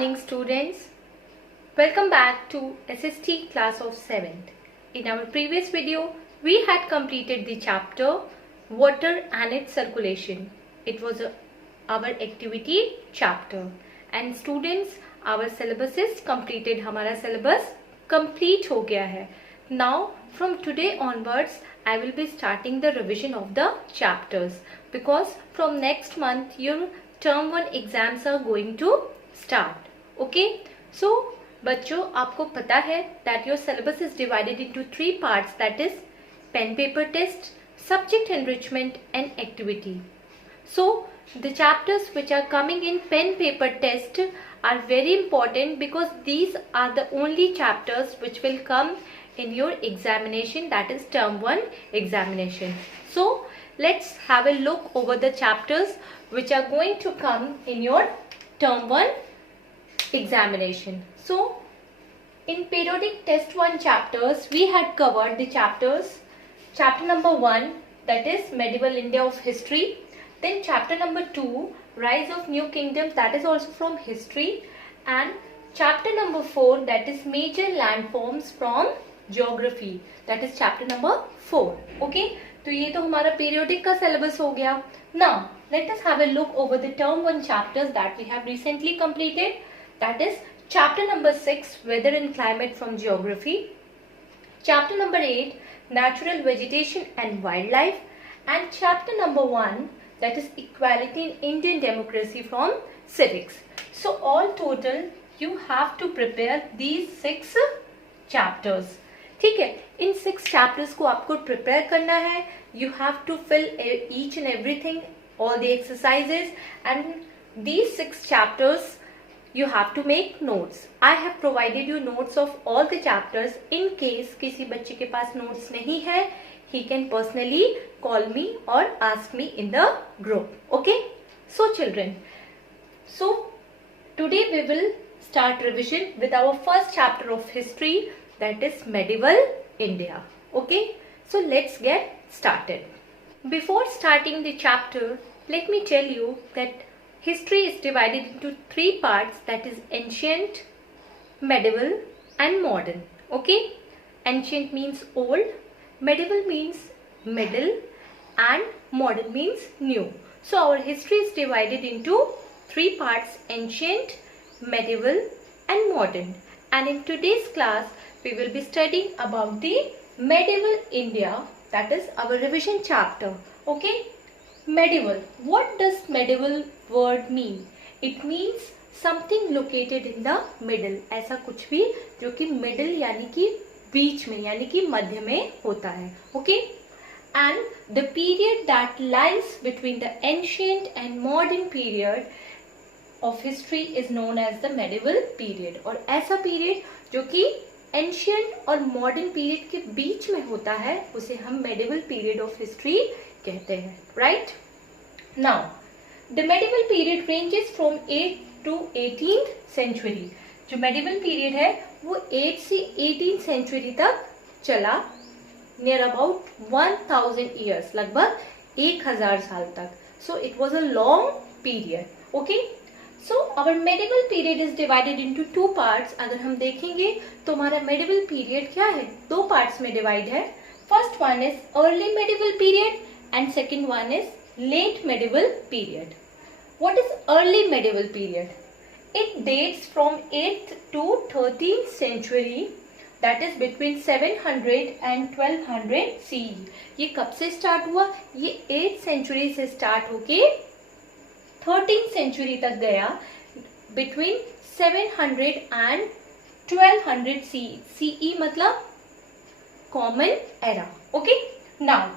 morning, students. Welcome back to SST class of 7th. In our previous video, we had completed the chapter Water and its Circulation. It was our activity chapter. And students, our syllabus is completed. हमारा syllabus complete हो गया है. Now, from today onwards, I will be starting the revision of the chapters because from next month your term 1 exams are going to start. Okay, so बच्चों आपको पता है that your syllabus is divided into 3 parts, that is pen paper test, subject enrichment and activity. So the chapters which are coming in pen paper test are very important because these are the only chapters which will come in your examination, that is term 1 examination. So let's have a look over the chapters which are going to come in your term 1 examination. So in periodic test 1 chapters, we had covered the chapters. Chapter number 1, that is medieval India of history. Then chapter number 2, rise of new kingdoms, that is also from history. And chapter number 4, that is major landforms from geography, that is chapter number 4. Okay, तो ये तो हमारा periodic का syllabus हो गया. Now let us have a look over the term 1 chapters that we have recently completed. That is chapter number 6, weather and climate from geography. Chapter number 8, natural vegetation and wildlife. And chapter number 1, that is equality in Indian democracy from civics. So all total you have to prepare these 6 chapters. ठीक है, इन 6 chapters को आपको prepare करना है. You have to fill each and everything, all the exercises, and these 6 chapters you have to make notes. I have provided you notes of all the chapters. In case किसी बच्चे के पास notes नहीं है, he can personally call me or ask me in the group. Okay? So children, so today we will start revision with our first chapter of history, that is medieval India. Okay? So let's get started. Before starting the chapter, let me tell you that history is divided into 3 parts, that is ancient, medieval and modern. Okay? Ancient means old, medieval means middle and modern means new. So our history is divided into 3 parts, ancient, medieval and modern. And in today's class we will be studying about the medieval India, that is our revision chapter. Okay? Medieval. What does medieval word mean? It means something located in the middle. ऐसा कुछ भी जो कि middle यानी कि बीच में यानी कि मध्य में होता है. Okay? And the period that lies between the ancient and modern period of history is known as the medieval period. और ऐसा period जो कि ancient और modern period के बीच में होता है उसे हम medieval period of history कहते हैं. Right? Now, the medieval period ranges from 8th to 18th century. जो medieval period है वो 8 से 18th century तक चला, near about 1000 years, लगभग 1000 साल तक. So it was a long period. Okay? So our medieval period is divided into 2 parts. अगर हम देखेंगे तो हमारा medieval period क्या है, 2 parts में divide है. First one is early medieval period and second one is late medieval period. What is early medieval period? It dates from 8th to 13th century, that is between 700 and 1200 CE. ये कब से start हुआ? ये 8th century से start होके 13th century तक गया, between 700 and 1200 CE. CE मतलब common era. Okay? Now,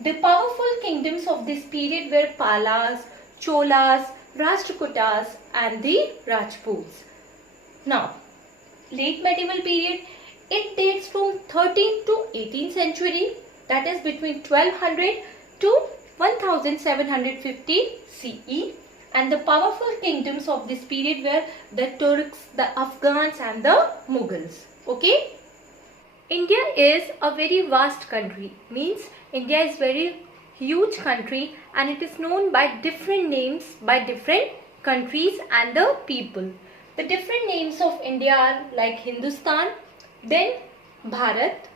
the powerful kingdoms of this period were Palas, Cholas, Rashtrakutas and the Rajputs. Now, late medieval period, it dates from 13th to 18th century, that is between 1200 to 1750 CE. And the powerful kingdoms of this period were the Turks, the Afghans and the Mughals. Okay? India is a very vast country, means India is very huge country and it is known by different names by different countries and the people. The different names of India are like Hindustan, then Bharat,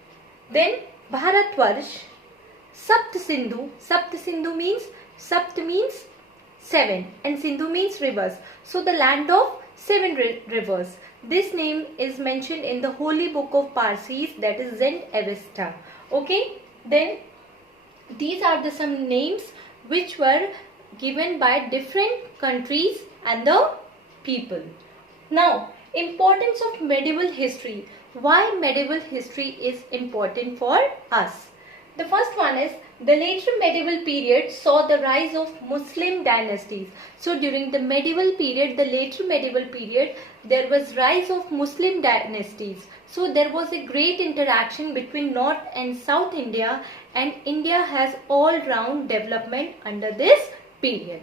then Bharatvarsh, Sapt Sindhu. Sapt Sindhu means, Sapt means 7 and Sindhu means rivers. So the land of 7 rivers. This name is mentioned in the holy book of Parsis, that is Zend Avesta. Okay, then these are the some names which were given by different countries and the people. Now, importance of medieval history. Why medieval history is important for us? The first one is the later medieval period saw the rise of Muslim dynasties. So during the medieval period, the later medieval period, there was rise of Muslim dynasties. So there was a great interaction between North and South India, and India has all-round development under this period.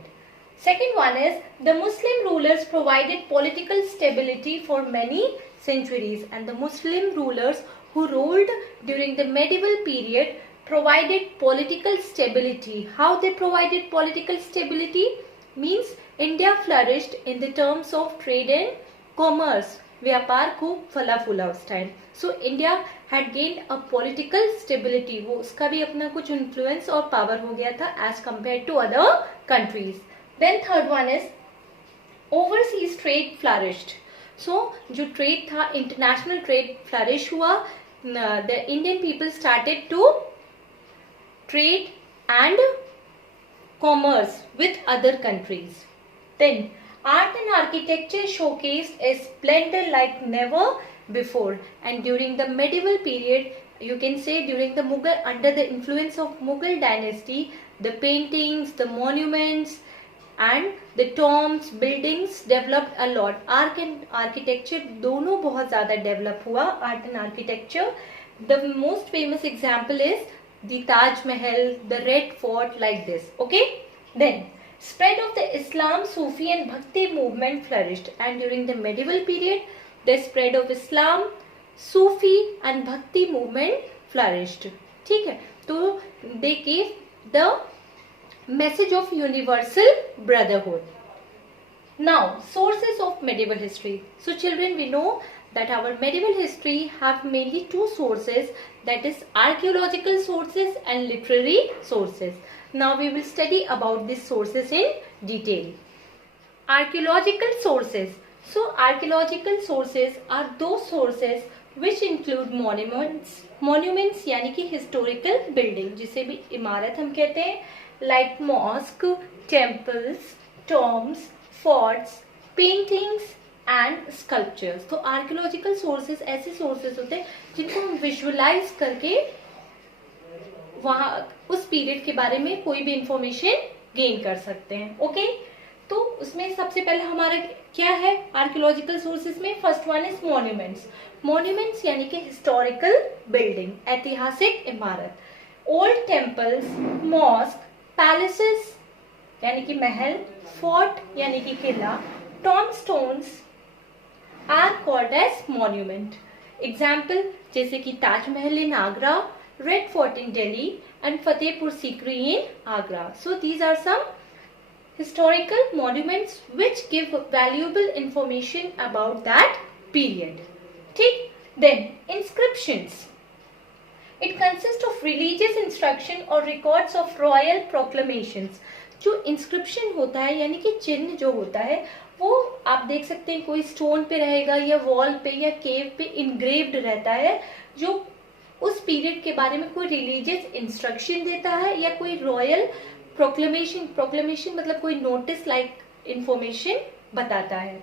Second one is the Muslim rulers provided political stability for many centuries, and the Muslim rulers who ruled during the medieval period provided political stability. How they provided political stability? Means India flourished in the terms of trade and commerce. व्यापार खूब फला फूला उस time. So India had gained a political stability. वो उसका भी अपना कुछ influence और power हो गया था as compared to other countries. Then third one is overseas trade flourished. So जो trade था, international trade flourish हुआ. The Indian people started to trade and commerce with other countries. Then art and architecture showcased a splendor like never before. And during the medieval period, you can say during the Mughal, under the influence of Mughal dynasty, the paintings, the monuments and the tombs, buildings developed a lot. Art and architecture दोनों बहुत ज़्यादा develop हुआ. Art and architecture. The most famous example is the Taj Mahal, the Red Fort, like this. Okay. Then spread of the Islam, Sufi and Bhakti movement flourished, and during the medieval period, the spread of Islam, Sufi and Bhakti movement flourished. ठीक है, तो they gave the message of universal brotherhood. Now, sources of medieval history. So children, we know that our medieval history have mainly two sources, that is archaeological sources and literary sources. Now we will study about these sources in detail. Archaeological sources. So archaeological sources are those sources which include monuments. Monuments यानी कि historical building, जिसे भी इमारत हम कहते हैं, like mosque, temples, tombs, forts, paintings and sculptures. तो archaeological sources ऐसे sources होते हैं जिनको हम visualize करके वहाँ उस पीरियड के बारे में कोई भी इंफॉर्मेशन गेन कर सकते हैं. ओके, तो उसमें सबसे पहले हमारा क्या है आर्कियोलॉजिकल सोर्सेज में? First one is monuments. Monuments यानी कि हिस्टोरिकल बिल्डिंग, ऐतिहासिक इमारत. ओल्ड टेम्पल्स, मॉस्क, पैलेसेस यानी कि महल, फोर्ट यानी कि किला, Tom stones are called as monument. Example जैसे कि ताजमहल इन Agra, Red Fort in Delhi and Fatehpur Sikri in Agra. So these are some historical monuments which give valuable information about that period. ठीक? Then inscriptions. It consists of religious instruction or records of royal proclamations. जो inscription होता है यानी कि चिन्ह जो होता है वो आप देख सकते हैं कोई स्टोन पे रहेगा या वॉल पे या केव पे इंग्रेव्ड रहता है, जो उस पीरियड के बारे में कोई रिलीजियस इंस्ट्रक्शन देता है या कोई रॉयल प्रोक्लेमेशन मतलब कोई नोटिस लाइक इंफॉर्मेशन बताता है.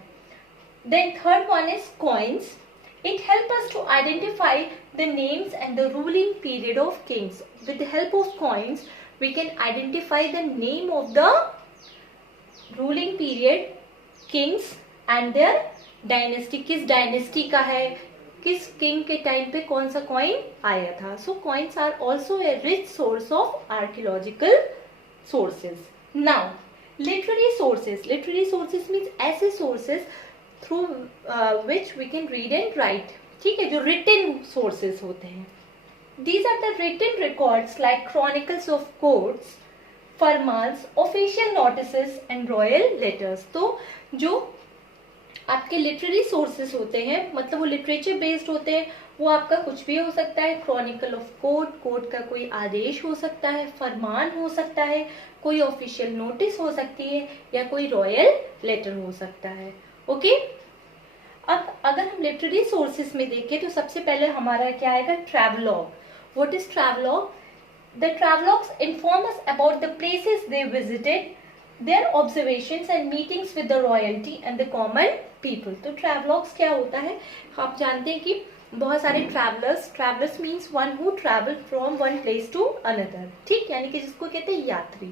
Then third one is coins. It help us to identify the names and the ruling period of kings. With the help of coins we can identify the name of the ruling period, kings and their dynasty. किस dynasty का है, किस king के time पे कौन सा coin आया था. So coins are also a rich source of archaeological sources. Now literary sources. Literary sources means ऐसे sources through which we can read and write. ठीक है, जो रिटन सोर्सेज होते हैं. These are the written records like chronicles of courts, farmans, official notices and royal letters. तो जो आपके literary sources होते हैं, मतलब वो लिटरेचर बेस्ड होते हैं। वो आपका कुछ भी हो सकता है, क्रॉनिकल ऑफ कोर्ट, कोर्ट का कोई आदेश हो सकता है, फरमान हो सकता है, कोई ऑफिशियल नोटिस हो सकती है, या कोई रॉयल लेटर हो सकता है। ओके, अब अगर हम लिटरेरी सोर्सेस में देखें तो सबसे पहले हमारा क्या आएगा, travelogue. What is travelogue? The travelogues inform us about the places they visited, their observations and meetings with the royalty and the common people. तो travelogues क्या होता है? आप जानते हैं कि बहुत सारे travellers means one who travel from one place to another, ठीक, यानी कि जिसको कहते हैं यात्री।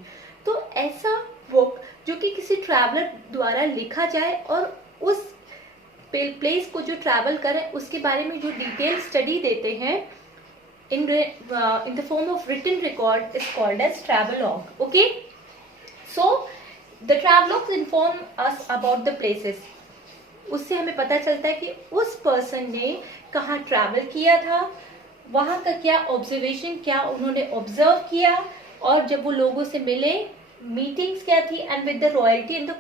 तो ऐसा बुक जो कि किसी ट्रैवलर द्वारा लिखा जाए और उस प्लेस को जो ट्रैवल करे उसके बारे में जो डिटेल स्टडी देते हैं in the form of written record is called as travelogue. Okay, so the travelogues inform us about the places. उससे हमें पता चलता है कि उस पर्सन ने कहाँ ट्रैवल किया था, वहाँ का क्या ऑब्जर्वेशन, क्या उन्होंने ऑब्जर्व किया, और जब वो लोगों से मिले मीटिंग्स क्या थी, and with the royalty and the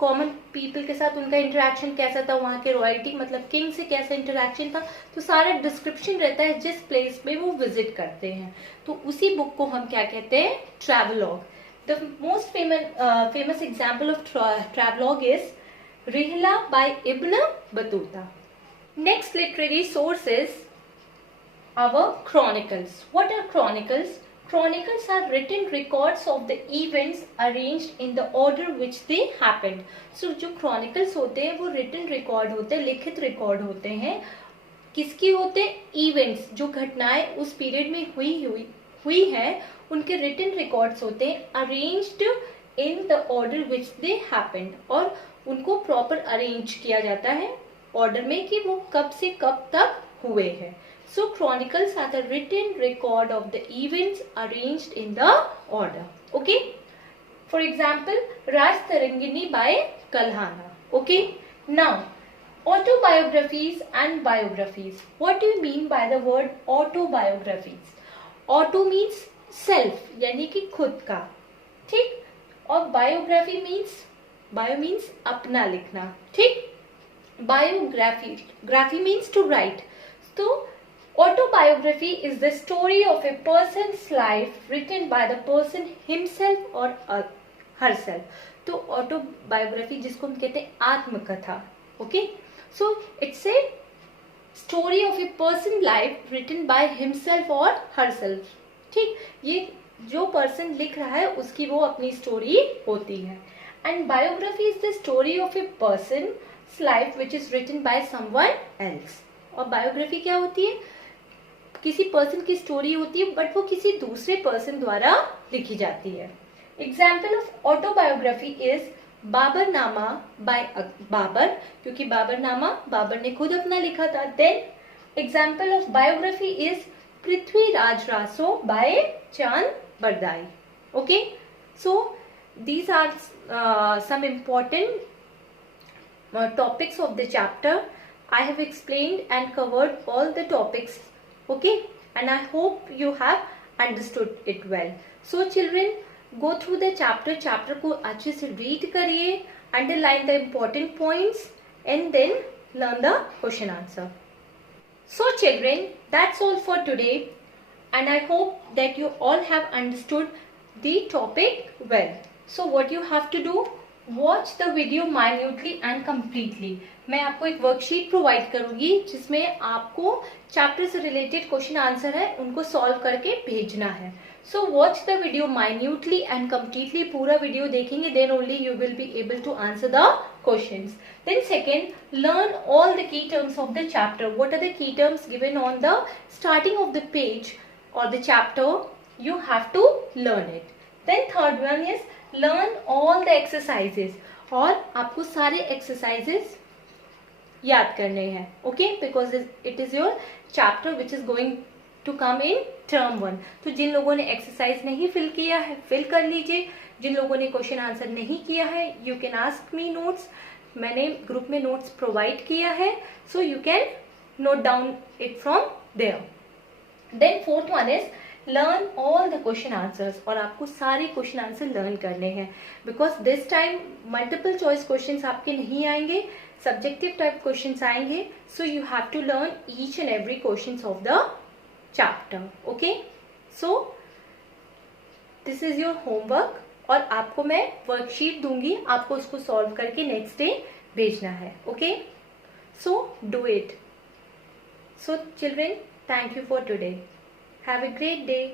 common people के साथ उनका इंटरेक्शन कैसा था, वहाँ के रॉयल्टी मतलब किंग से कैसा इंटरेक्शन था। तो सारा डिस्क्रिप्शन रहता है जिस प्लेस में वो विजिट करते हैं। तो उसी बुक को हम क्या कहते हैं, travelogue. The most famous example of travelogue is Rihla by Ibn Battuta. Next literary source is our chronicles. What are chronicles? Chronicles are written records of the events arranged in the order which they happened. So जो chronicles होते हैं वो written record होते हैं, लिखित record होते हैं। किसकी होते हैं? इवेंट्स, जो घटनाएं उस पीरियड में हुई हैं उनके written records होते हैं, arranged in the order which they happened, और उनको प्रॉपर अरेंज किया जाता है ऑर्डर में कि वो कब से कब तक हुए हैं। So chronicles are the written record of the events arranged in the order. Okay. For example, Raj Tarangini by Kalhana. Okay. Now, autobiographies and biographies. What do you mean by the word autobiographies? Auto means self, यानी कि खुद का, ठीक, और biography means अपना लिखना, ठीक। Biography means to write. तो autobiography is the story of a person's life written by the person himself or herself. तो autobiography जिसको हम कहते हैं आत्मकथा, okay? So it's a story of a person's life written by himself or herself, ठीक? ये जो पर्सन लिख रहा है उसकी वो अपनी स्टोरी होती है। And biography is the story of a person's life which is written by someone else. और बायोग्राफी क्या होती है? किसी पर्सन की स्टोरी होती है बट वो किसी दूसरे पर्सन द्वारा लिखी जाती है। Example of autobiography is Baburnama by Babur, क्योंकि बाबरनामा बाबर ने खुद अपना लिखा था। Then example of biography is Prithviraj Raso by Chand Bardai. Okay, so these are some important topics of the chapter. I have explained and covered all the topics, okay, and I hope you have understood it well. So children, go through the chapter को अच्छे से read करिए, underline the important points and then learn the question answer. So children, that's all for today, and I hope that you all have understood the topic well. So what you have to do, watch the video minutely and completely. मैं आपको एक worksheet provide करूंगी जिसमें आपको chapter से related question answer है उनको solve करके भेजना है। So watch the video minutely and completely, पूरा वीडियो देखेंगे then only you will be able to answer the questions. Then second, learn all the key terms of the chapter. What are the key terms given on the starting of the page और the chapter, you have to learn it. Then third one is learn all the exercises, और आपको सारे exercises याद करने हैं, okay, because it is your chapter which is going to come in term 1. तो जिन लोगों ने exercise नहीं fill किया है fill कर लीजिए, जिन लोगों ने question answer नहीं किया है you can ask me notes, मैंने group में notes provide किया है, so you can note down it from there. Then fourth one is learn all the question answers, और आपको सारे क्वेश्चन आंसर लर्न करने हैं, because this time multiple choice questions आपके नहीं आएंगे, सब्जेक्टिव टाइप क्वेश्चंस आएंगे. So you have to learn each and every questions of the chapter. Okay, so this is your homework, और आपको मैं वर्कशीट दूंगी, आपको उसको सॉल्व करके नेक्स्ट डे भेजना है. Okay, so do it. So children, thank you for today. Have a great day.